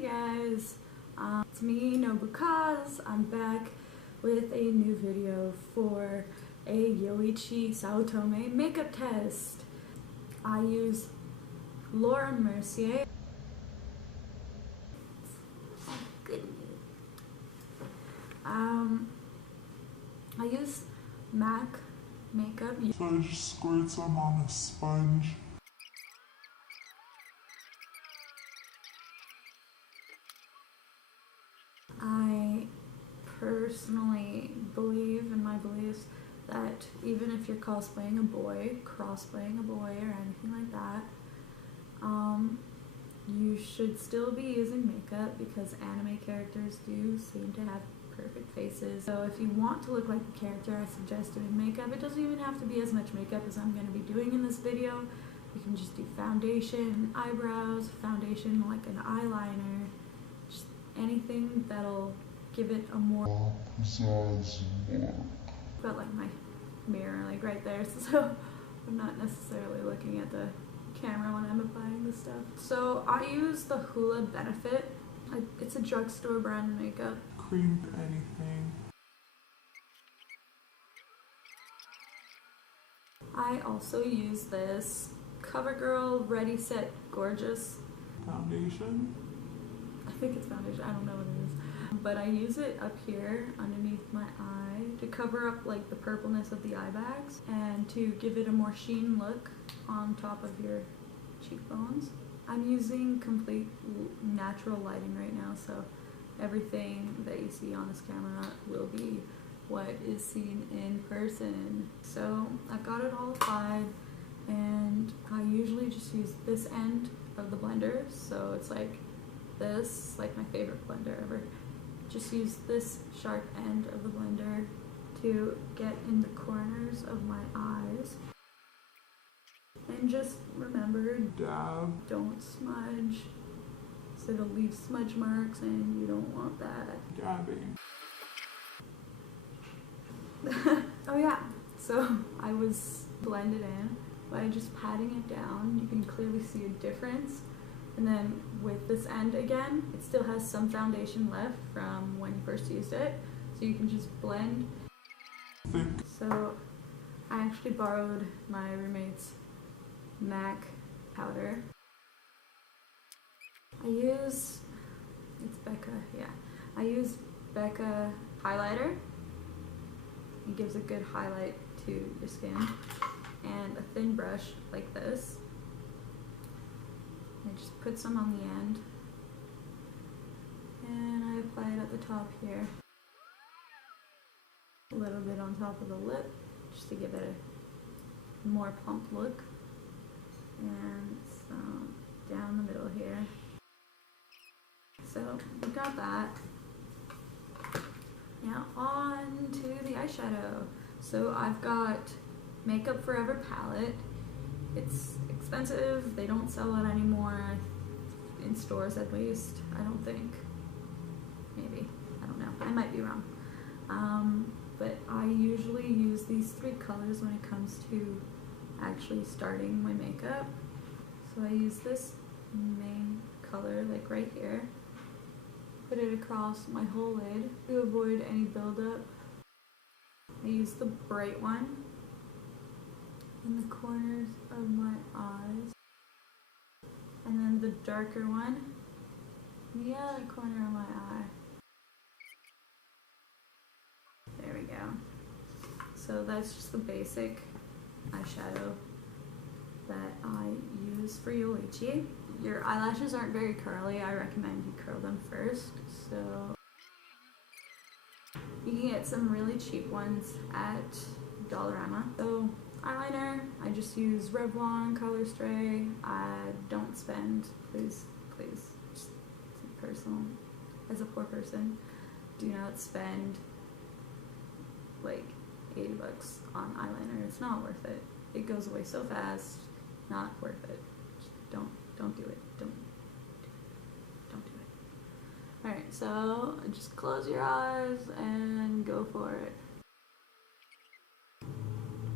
Hey guys, it's me, Nobukaz. I'm back with a new video for a Yoichi Saotome makeup test. I use Laura Mercier. Oh, good news. I use MAC makeup. So I just squirt some on a sponge. I personally believe in my beliefs that even if you're cosplaying a boy, cross-playing a boy, or anything like that, you should still be using makeup because anime characters do seem to have perfect faces. So if you want to look like the character, I suggest doing makeup. It doesn't even have to be as much makeup as I'm going to be doing in this video. You can just do foundation, eyebrows, foundation like an eyeliner, just anything that'll give it a more got like my mirror like right there, so I'm not necessarily looking at the camera when I'm applying this stuff. So I use the Hula Benefit. It's a drugstore brand makeup. Cream anything. I also use this CoverGirl Ready Set Gorgeous Foundation. I think it's foundation, I don't know what it is. But I use it up here underneath my eye to cover up like the purpleness of the eye bags and to give it a more sheen look on top of your cheekbones. I'm using complete natural lighting right now, so everything that you see on this camera will be what is seen in person. So I've got it all applied, and I usually just use this end of the blender, so it's like this, like my favorite blender ever. Just use this sharp end of the blender to get in the corners of my eyes. And just remember, dab. Don't smudge, so it'll leave smudge marks and you don't want that. Dabbing. Oh yeah, so I was blended in by just patting it down. You can clearly see a difference. And then with this end again, it still has some foundation left from when you first used it. So you can just blend. Thick. So I actually borrowed my roommate's MAC powder. I use Becca highlighter. It gives a good highlight to your skin. And a thin brush like this. I just put some on the end, and I apply it at the top here. A little bit on top of the lip, just to give it a more plump look, and some down the middle here. So we got that. Now on to the eyeshadow. So I've got Makeup Forever palette. It's expensive, they don't sell it anymore in stores at least, I don't think. Maybe, I don't know, I might be wrong. But I usually use these three colors when it comes to actually starting my makeup. So I use this main color, like right here, put it across my whole lid to avoid any buildup. I use the bright one in the corners of my eyes, and then the darker one in the other corner of my eye. There we go. So that's just the basic eyeshadow that I use for Yoichi. Your eyelashes aren't very curly, I recommend you curl them first. So you can get some really cheap ones at Dollarama. So eyeliner, I just use Revlon Color Stray. I don't spend, please, just personal, as a poor person, do not spend like 80 bucks on eyeliner. It's not worth it. It goes away so fast, not worth it. Just don't do it. Don't do it. Alright, so just close your eyes and go for it.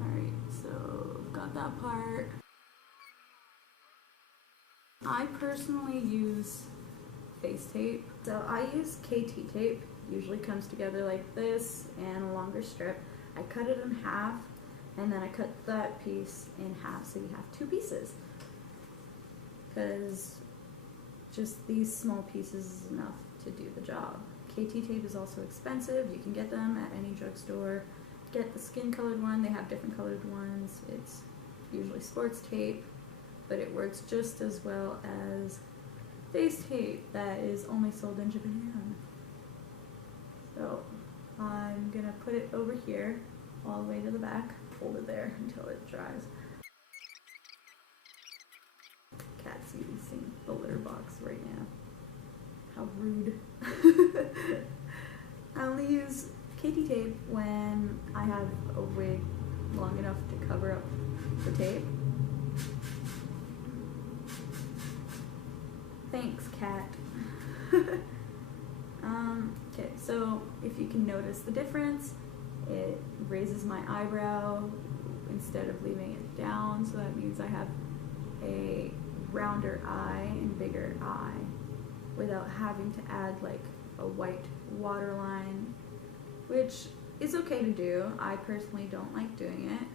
Alright, so I've got that part. I personally use face tape. So I use KT tape. Usually comes together like this and a longer strip. I cut it in half, and then I cut that piece in half so you have two pieces. Because just these small pieces is enough to do the job. KT tape is also expensive. You can get them at any drugstore. Get the skin colored one. They have different colored ones. It's usually sports tape, but it works just as well as face tape that is only sold in Japan. So I'm gonna put it over here all the way to the back, hold it there until it dries. Cat's using the litter box right now. How rude. I only use KT tape when I have a wig long enough to cover up the tape. Thanks, cat. Okay, so if you can notice the difference, it raises my eyebrow instead of leaving it down, so that means I have a rounder eye and bigger eye without having to add like a white waterline, which is okay to do. I personally don't like doing it.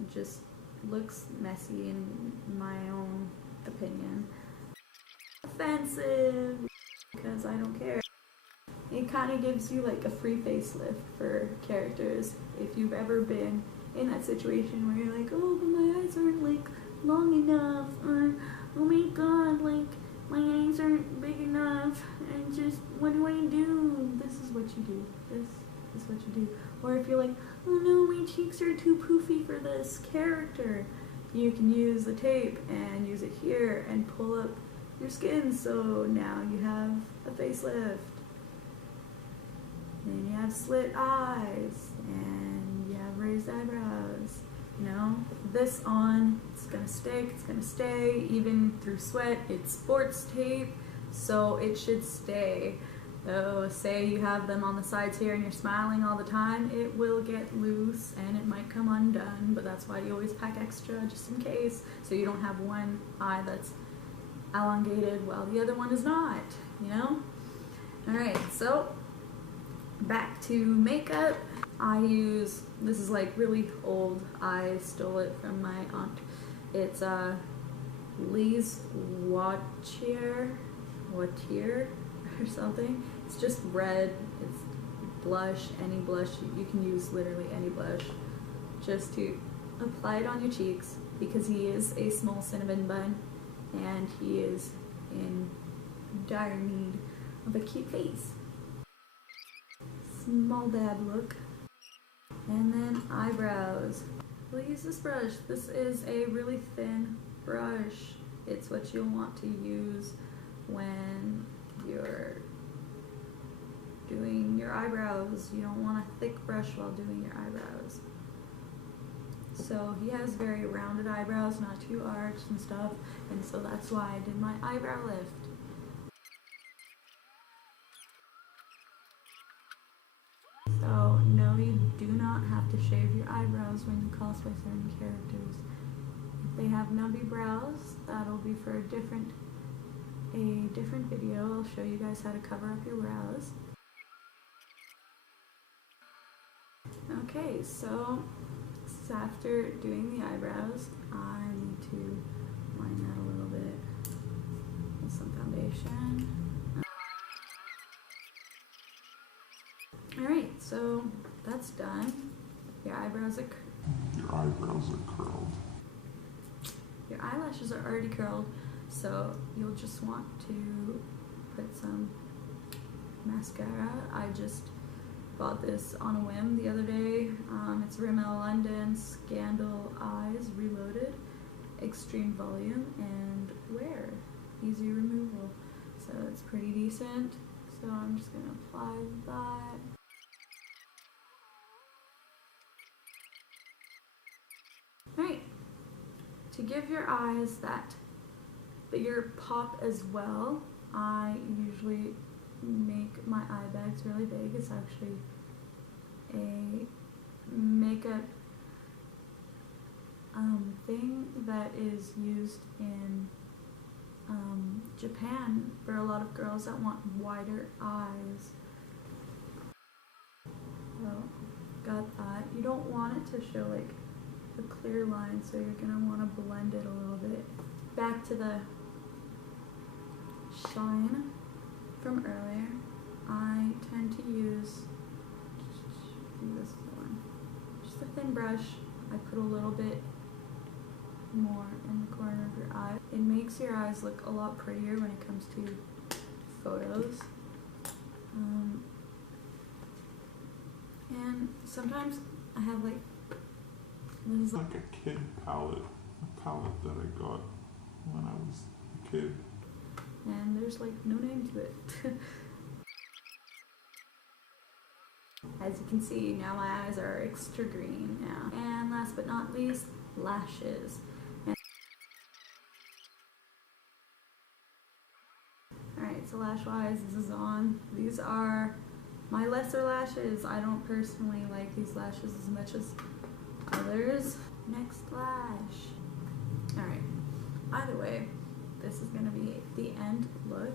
It just looks messy in my own opinion. Offensive, because I don't care. It kind of gives you like a free facelift for characters. If you've ever been in that situation where you're like, oh, but my eyes aren't like long enough, or oh my god, like my eyes aren't big enough, and just what do I do? This is what you do. This is what you do. Or if you're like, oh no, my cheeks are too poofy for this character, you can use the tape and use it here and pull up your skin, so now you have a facelift. And you have slit eyes, and you have raised eyebrows. You know, this on, it's gonna stick, it's gonna stay, even through sweat. It's sports tape, so it should stay. So say you have them on the sides here and you're smiling all the time, it will get loose and it might come undone, but that's why you always pack extra just in case, so you don't have one eye that's elongated while the other one is not, you know? Alright, so back to makeup. I use, this is like really old, I stole it from my aunt. It's Lee's Watier or something. It's just red, it's blush, any blush, you can use literally any blush, just to apply it on your cheeks, because he is a small cinnamon bun and he is in dire need of a cute face. Small dad look. And then eyebrows. We'll use this brush. This is a really thin brush. It's what you'll want to use when you're doing your eyebrows. You don't want a thick brush while doing your eyebrows. So he has very rounded eyebrows, not too arched and stuff, and so that's why I did my eyebrow lift. So no, you do not have to shave your eyebrows when you cosplay certain characters. If they have nubby brows, that'll be for a different video. I'll show you guys how to cover up your brows. Okay, so after doing the eyebrows, I need to line that a little bit with some foundation. Alright, so that's done. Your eyebrows are curled. Your eyelashes are already curled, so you'll just want to put some mascara. I just bought this on a whim the other day. It's Rimmel London Scandal Eyes Reloaded, Extreme Volume and Wear, Easy Removal. So it's pretty decent. So I'm just gonna apply that. Alright, to give your eyes that bigger pop as well, I usually make my eye bags really big. It's actually a makeup thing that is used in Japan for a lot of girls that want wider eyes. So, got that. You don't want it to show like a clear line, so you're gonna want to blend it a little bit. Back to the shine from earlier. I tend to use this one. Just a thin brush. I put a little bit more in the corner of your eye. It makes your eyes look a lot prettier when it comes to photos. And sometimes I have like, this is Like a kid palette, a palette that I got when I was a kid. and there's like no name to it. As you can see, now my eyes are extra green now. And last but not least, lashes. Alright, so lash-wise, this is on. These are my lesser lashes. I don't personally like these lashes as much as others. Next lash. Alright, either way, this is gonna be the end look.